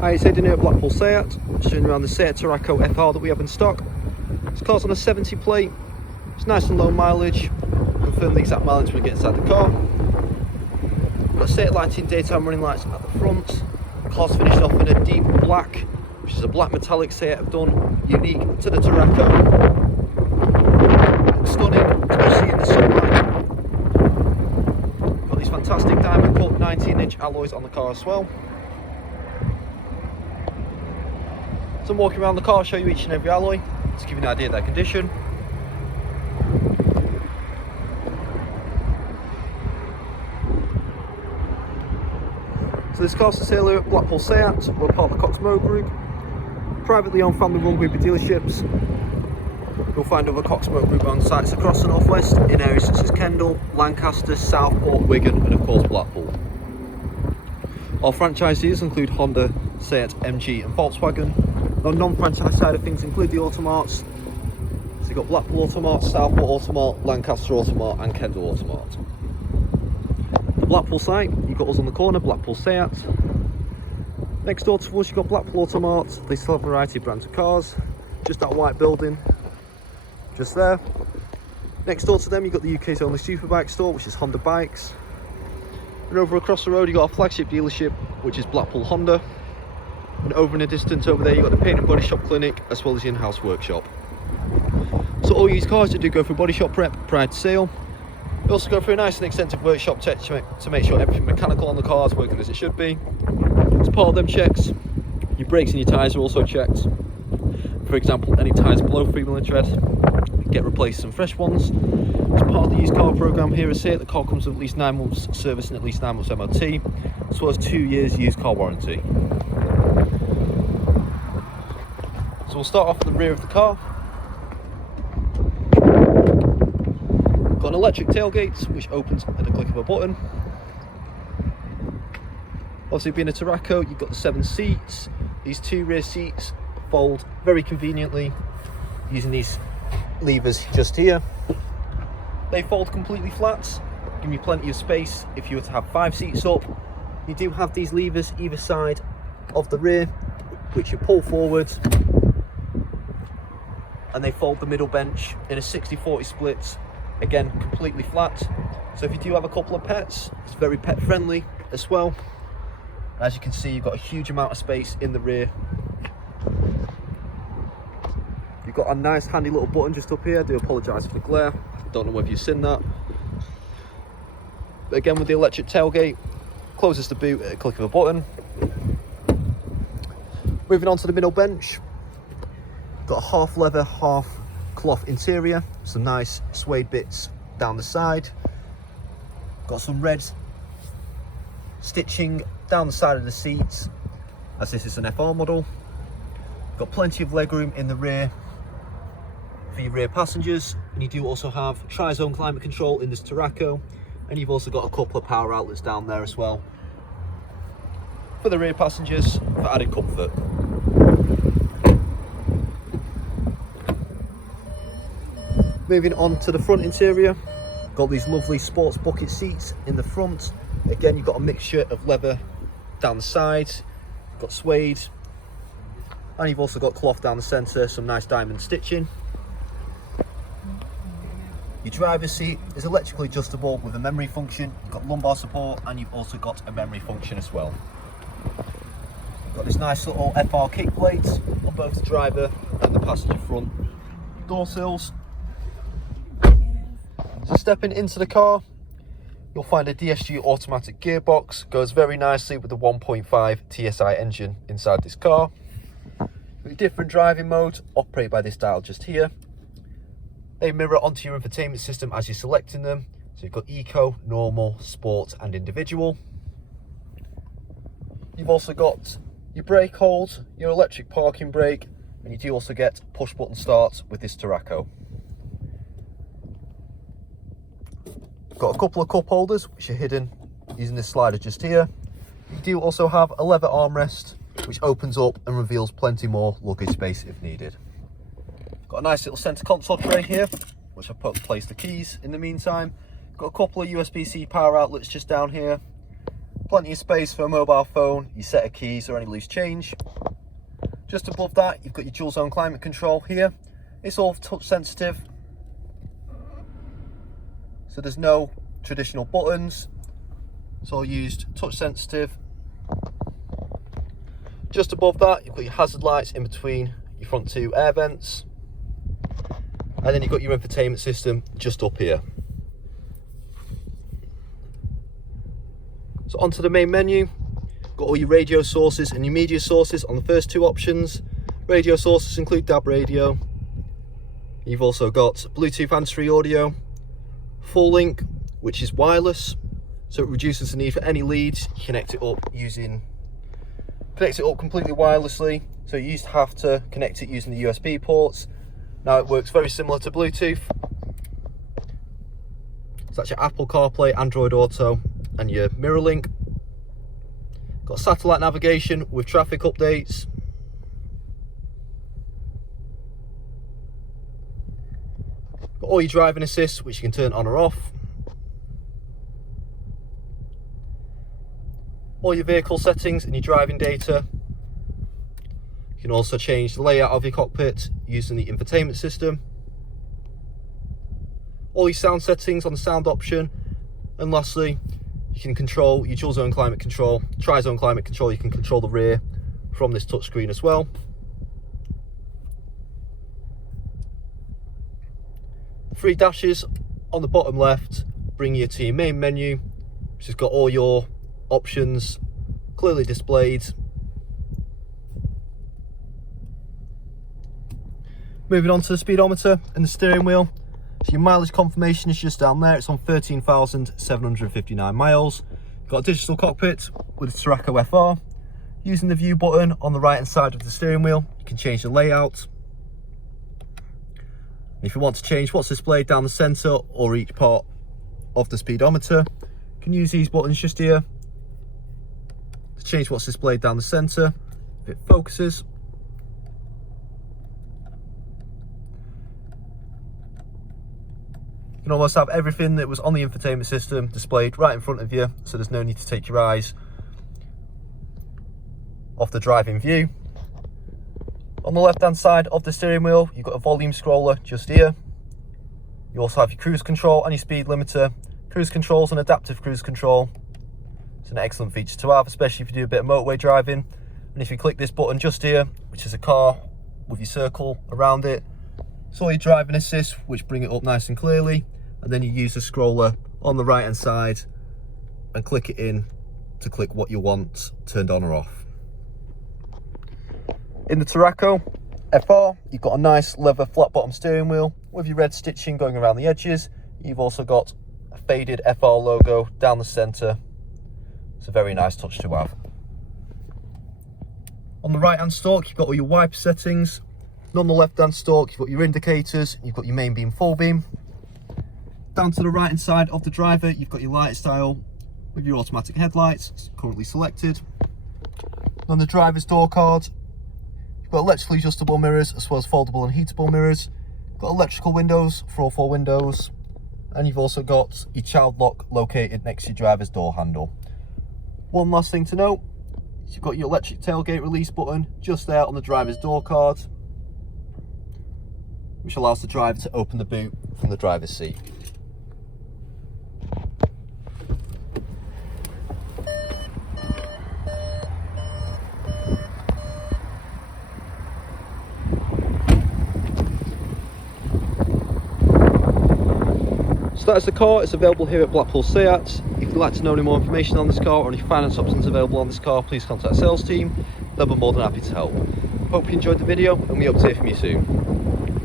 Hi, it's Aidan here at Blackpool Seat, showing you around the Seat Tarraco FR that we have in stock. This car's on a 70 plate, it's nice and low mileage. Confirm the exact mileage when we get inside the car. We've got Seat lighting, daytime running lights at the front. The car's finished off in a deep black, which is a black metallic Seat have done, unique to the Tarraco. Looks stunning, especially in the sunlight. Got these fantastic diamond cut 19-inch alloys on the car as well. So I'm walking around the car, show you each and every alloy, to give you an idea of their condition. So this car's for sale here at Blackpool Seat. We're part of the Cosmo group, privately owned, family run group of dealerships. You'll find other Cosmo group owned sites across the northwest in areas such as Kendal, Lancaster, Southport, Wigan and of course Blackpool. Our franchisees include Honda, Seat, MG and Volkswagen. The non-franchise side of things include the Automarts. So you've got Blackpool Automart, Southport Automart, Lancaster Automart and Kendal Automart. The Blackpool site, you've got us on the corner, Blackpool Seat. Next door to us you've got Blackpool Automart. They sell a variety of brands of cars. Just that white building, just there. Next door to them you've got the UK's only superbike store, which is Honda Bikes. And over across the road you've got our flagship dealership, which is Blackpool Honda. And over in the distance over there you've got the paint and body shop clinic, as well as the in-house workshop. So all used cars that do go through body shop prep prior to sale. We also go through a nice and extensive workshop check to make sure everything mechanical on the car is working as it should be. As part of them checks, your brakes and your tyres are also checked. For example, any tyres below 3mm tread, get replaced some fresh ones. As part of the used car programme here at Seat, the car comes with at least 9 months service and at least 9 months MOT, as well as 2 years used car warranty. So we'll start off at the rear of the car. Got an electric tailgate which opens at the click of a button. Obviously being a Tarraco, you've got the 7 seats. These 2 rear seats fold very conveniently using these levers just here. They fold completely flat, give you plenty of space if you were to have 5 seats up. You do have these levers either side of the rear which you pull forward, and they fold the middle bench in a 60-40 split, again completely flat. So if you do have a couple of pets, it's very pet friendly as well. As you can see, you've got a huge amount of space in the rear. You've got a nice handy little button just up here. I do apologise for the glare, don't know whether you've seen that. But again, with the electric tailgate, closes the boot at a click of a button. Moving on to the middle bench, got a half leather, half cloth interior, some nice suede bits down the side. Got some red stitching down the side of the seats, as this is an FR model. Got plenty of legroom in the rear for your rear passengers, and you do also have tri-zone climate control in this Tarraco, and you've also got a couple of power outlets down there as well for the rear passengers for added comfort. Moving on to the front interior, got these lovely sports bucket seats in the front. Again, you've got a mixture of leather down the sides, got suede, and you've also got cloth down the centre, some nice diamond stitching. Your driver's seat is electrically adjustable with a memory function. You've got lumbar support and you've also got a memory function as well. You've got this nice little FR kick plate on both the driver and the passenger front door sills. So stepping into the car, you'll find a DSG automatic gearbox, goes very nicely with the 1.5 TSI engine inside this car. With different driving modes, operated by this dial just here. They mirror onto your infotainment system as you're selecting them. So you've got Eco, Normal, Sport and Individual. You've also got your brake hold, your electric parking brake, and you do also get push button start with this Tarraco. Got a couple of cup holders which are hidden using this slider just here. You do also have a leather armrest which opens up and reveals plenty more luggage space if needed. Got a nice little centre console tray here which I've placed the keys in the meantime. Got a couple of USB-C power outlets just down here. Plenty of space for a mobile phone, your set of keys or any loose change. Just above that, you've got your dual zone climate control here. It's all touch sensitive, so there's no traditional buttons. It's all used touch sensitive. Just above that, you've got your hazard lights in between your front two air vents. And then you've got your infotainment system just up here. So onto the main menu, got all your radio sources and your media sources on the first two options. Radio sources include DAB radio. You've also got Bluetooth hands-free audio, full link, which is wireless, so it reduces the need for any leads. You connect it up completely wirelessly. So you used to have to connect it using the USB ports. Now it works very similar to Bluetooth. So that's your Apple CarPlay, Android Auto, and your mirror link. Got satellite navigation with traffic updates. Got all your driving assist, which you can turn on or off. All your vehicle settings and your driving data. You can also change the layout of your cockpit using the infotainment system. All your sound settings on the sound option. And lastly, you can control your dual zone climate control, tri-zone climate control. You can control the rear from this touchscreen as well. 3 dashes on the bottom left bring you to your main menu, which has got all your options clearly displayed. Moving on to the speedometer and the steering wheel. So your mileage confirmation is just down there. It's on 13,759 miles. You've got a digital cockpit with a Tarraco FR. Using the view button on the right hand side of the steering wheel, you can change the layout. If you want to change what's displayed down the centre or each part of the speedometer, you can use these buttons just here to change what's displayed down the centre. If it focuses. You can almost have everything that was on the infotainment system displayed right in front of you, so there's no need to take your eyes off the driving view. On the left hand side of the steering wheel, you've got a volume scroller just here. You also have your cruise control and your speed limiter. Cruise control is an adaptive cruise control. It's an excellent feature to have, especially if you do a bit of motorway driving. And if you click this button just here, which is a car with your circle around it, it's all your driving assist, which bring it up nice and clearly. And then you use the scroller on the right hand side and click it in to click what you want turned on or off. In the Tarraco FR, you've got a nice leather flat bottom steering wheel with your red stitching going around the edges. You've also got a faded FR logo down the centre. It's a very nice touch to have. On the right hand stalk, you've got all your wiper settings. And on the left hand stalk, you've got your indicators, you've got your main beam, full beam. Down to the right hand side of the driver, you've got your light style with your automatic headlights. It's currently selected. On the driver's door card, you've got electrically adjustable mirrors as well as foldable and heatable mirrors. You've got electrical windows for all 4 windows. And you've also got your child lock located next to your driver's door handle. One last thing to note, you've got your electric tailgate release button just there on the driver's door card, which allows the driver to open the boot from the driver's seat. So that is the car. It's available here at Blackpool SEAT. If you'd like to know any more information on this car or any finance options available on this car, please contact the sales team. They'll be more than happy to help. Hope you enjoyed the video and we hope to hear from you soon.